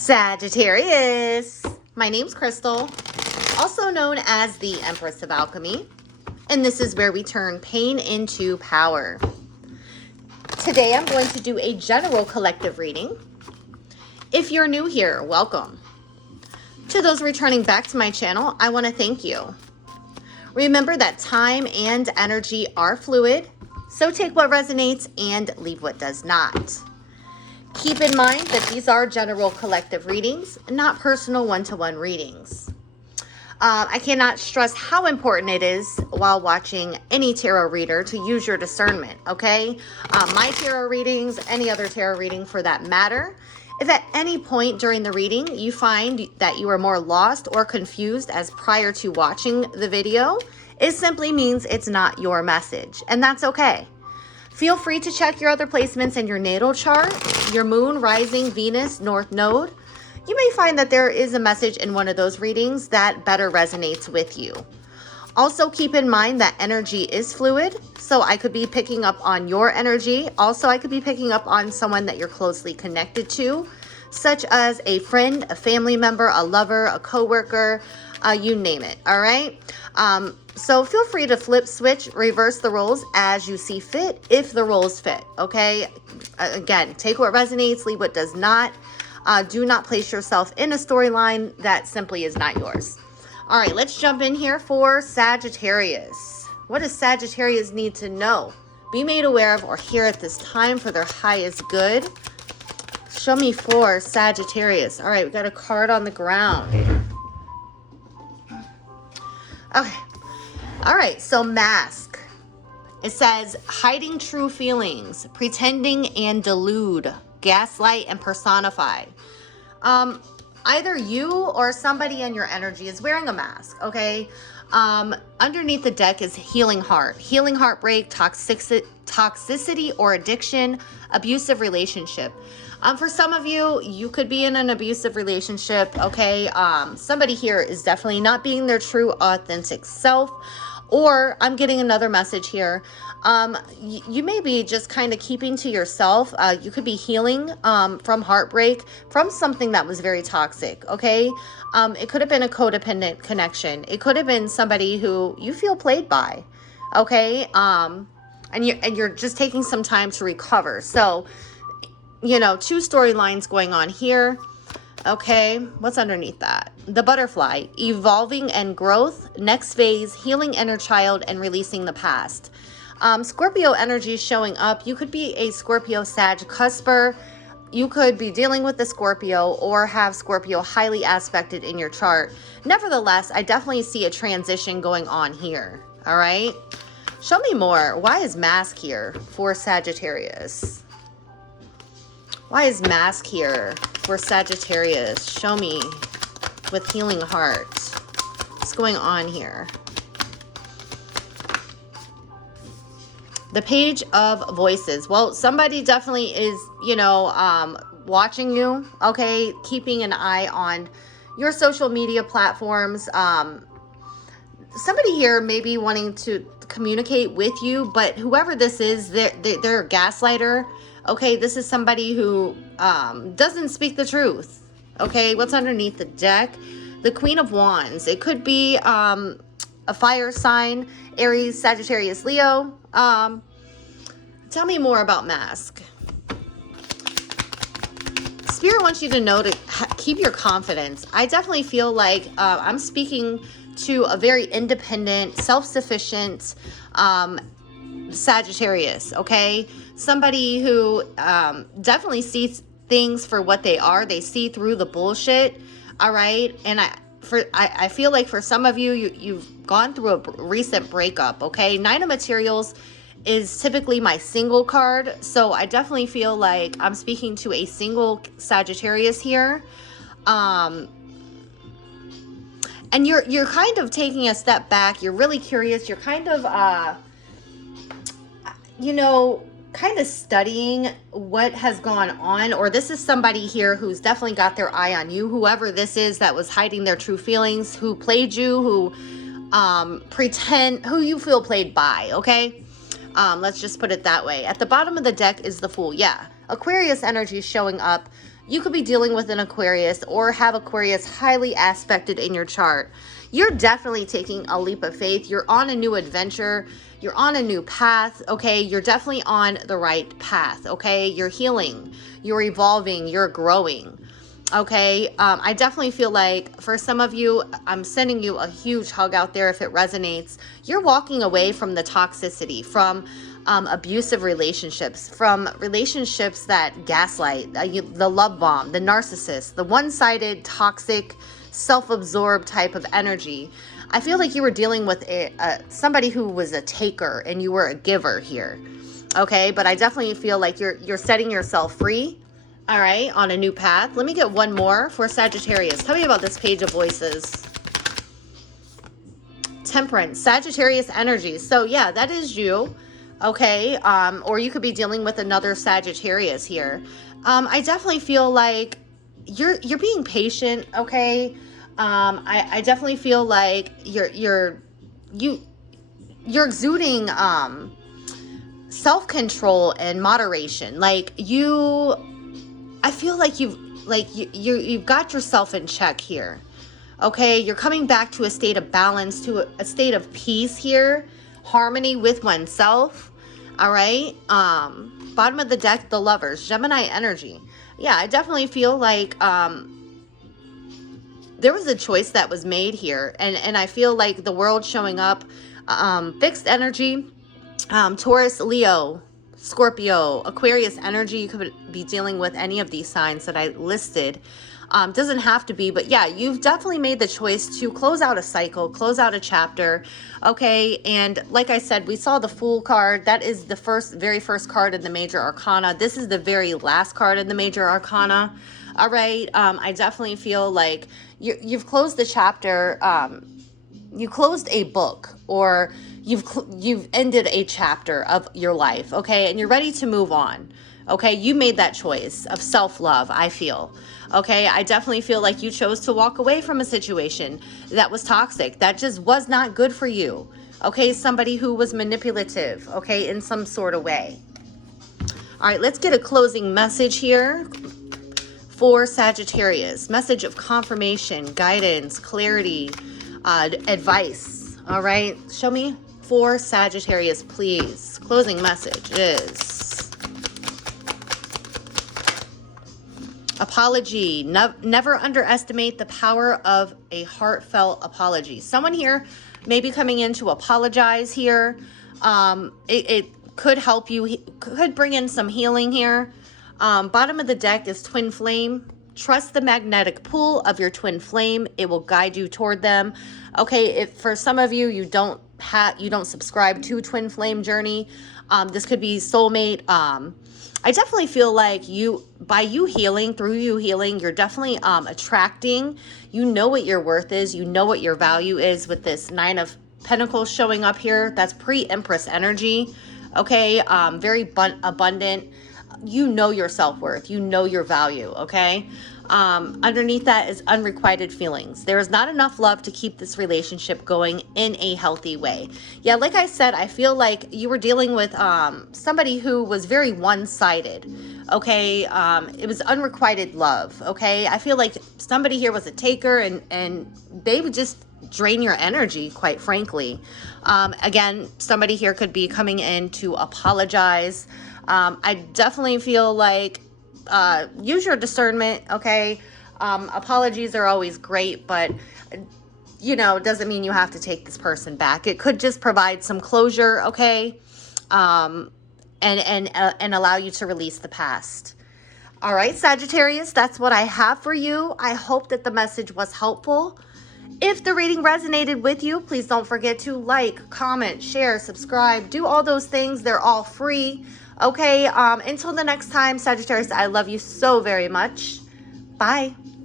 Sagittarius. My name's Crystal, also known as the Empress of Alchemy, and this is where we turn pain into power. Today I'm going to do a general collective reading. If you're new here, welcome. To those returning back to my channel, I want to thank you. Remember that time and energy are fluid, so take what resonates and leave what does not. Keep in mind that these are general collective readings, not personal one-to-one readings. I cannot stress how important it is while watching any tarot reader to use your discernment, okay? My tarot readings, any other tarot reading for that matter. If at any point during the reading you find that you are more lost or confused as prior to watching the video, it simply means it's not your message, and that's okay. Feel free to check your other placements in your natal chart, your moon, rising, Venus, north node. You may find that there is a message in one of those readings that better resonates with you. Also keep in mind that energy is fluid, so I could be picking up on your energy. Also, I could be picking up on someone that you're closely connected to, such as a friend, a family member, a lover, a coworker, you name it, all right? So feel free to flip, switch, reverse the roles as you see fit, if the roles fit, okay? Again, take what resonates, leave what does not. Do not place yourself in a storyline that simply is not yours. All right, let's jump in here for Sagittarius. What does Sagittarius need to know, be made aware of, or hear at this time for their highest good? Show me for Sagittarius. All right, we got a card on the ground. Okay. All right, so mask. It says hiding true feelings, pretending and delude, gaslight and personify. Either you or somebody in your energy is wearing a mask, okay? Underneath the deck is healing heartbreak, toxicity or addiction, abusive relationship. For some of you, you could be in an abusive relationship, okay? Somebody here is definitely not being their true, authentic self. Or I'm getting another message here. You may be just kind of keeping to yourself. You could be healing from heartbreak, from something that was very toxic, okay? It could have been a codependent connection. It could have been somebody who you feel played by, okay? And you're just taking some time to recover. So, you know, two storylines going on here. Okay, what's underneath that? The butterfly, evolving and growth, next phase, healing inner child and releasing the past. Scorpio energy showing up. You could be a Scorpio Sag cusper. You could be dealing with the Scorpio or have Scorpio highly aspected in your chart. Nevertheless, I definitely see a transition going on here. All right, show me more. Why is mask here for Sagittarius? Why is mask here for Sagittarius? Show me with healing heart. What's going on here? The page of voices. Well, somebody definitely is, you know, watching you, okay? Keeping an eye on your social media platforms. Somebody here may be wanting to communicate with you, but whoever this is, they're a gaslighter. Okay, this is somebody who doesn't speak the truth. Okay, what's underneath the deck? The Queen of Wands. It could be a fire sign, Aries, Sagittarius, Leo. Tell me more about mask. Spirit wants you to know to keep your confidence. I definitely feel like I'm speaking to a very independent, self-sufficient Sagittarius, okay? Somebody who definitely sees things for what they are. They see through the bullshit, all right? And I feel like for some of you, you've gone through a recent breakup, okay? Nine of Materials is typically my single card, so I definitely feel like I'm speaking to a single Sagittarius here. And you're kind of taking a step back. You're really curious. You're kind of you know, kind of studying what has gone on, or this is somebody here who's definitely got their eye on you, whoever this is that was hiding their true feelings, who played you, who who you feel played by, okay? Let's just put it that way. At the bottom of the deck is the Fool. Yeah, Aquarius energy showing up. you could be dealing with an Aquarius or have Aquarius highly aspected in your chart. You're definitely taking a leap of faith. You're on a new adventure. You're on a new path, okay? You're definitely on the right path, okay? You're healing. You're evolving. You're growing, okay? I definitely feel like for some of you, I'm sending you a huge hug out there if it resonates. You're walking away from the toxicity, from abusive relationships, from relationships that gaslight, the love bomb, the narcissist, the one-sided, toxic, self-absorbed type of energy. I feel like you were dealing with somebody who was a taker and you were a giver here. Okay, but I definitely feel like you're setting yourself free. All right, on a new path. Let me get one more for Sagittarius. Tell me about this Page of Voices. Temperance, Sagittarius energy. So yeah, that is you. Okay, or you could be dealing with another Sagittarius here. I definitely feel like you're being patient, okay? I definitely feel like you're exuding self-control and moderation. Like I feel like you've got yourself in check here. Okay, you're coming back to a state of balance, to a state of peace here, harmony with oneself. All right. Bottom of the deck, the Lovers, Gemini energy. Yeah, I definitely feel like there was a choice that was made here, and I feel like the world showing up, fixed energy, Taurus, Leo, Scorpio, Aquarius energy. You could be dealing with any of these signs that I listed. Doesn't have to be, but yeah, you've definitely made the choice to close out a cycle, close out a chapter. Okay, and like I said, we saw the Fool card. That is the very first card in the Major Arcana. This is the very last card in the Major Arcana. All right, I definitely feel like you've closed the chapter. You closed a book, or you've ended a chapter of your life. Okay, and you're ready to move on. Okay, you made that choice of self-love, I feel. Okay, I definitely feel like you chose to walk away from a situation that was toxic, that just was not good for you. Okay, somebody who was manipulative, okay, in some sort of way. All right, let's get a closing message here for Sagittarius. Message of confirmation, guidance, clarity, advice. All right, show me for Sagittarius, please. Closing message is apology. Never underestimate the power of a heartfelt apology. Someone here may be coming in to apologize here. It could help you, could bring in some healing here. Bottom of the deck is twin flame. Trust the magnetic pull of your twin flame. It will guide you toward them. Okay, if for some of you, you don't subscribe to twin flame journey, this could be soulmate. I definitely feel like by you healing, you're definitely attracting. You know what your worth is. You know what your value is with this Nine of Pentacles showing up here. That's pre-Empress energy. Okay, very abundant. You know your self-worth. You know your value, okay? Underneath that is unrequited feelings. There is not enough love to keep this relationship going in a healthy way. Yeah, like I said, I feel like you were dealing with somebody who was very one-sided, okay? It was unrequited love, okay? I feel like somebody here was a taker, and they would just drain your energy, quite frankly. Again, somebody here could be coming in to apologize. I definitely feel like use your discernment, okay? Apologies are always great, but doesn't mean you have to take this person back. It could just provide some closure, okay? And allow you to release the past. All right, Sagittarius, that's what I have for you. I hope that the message was helpful. If the reading resonated with you, please don't forget to like, comment, share, subscribe, do all those things. They're all free. Okay, until the next time, Sagittarius, I love you so very much. Bye.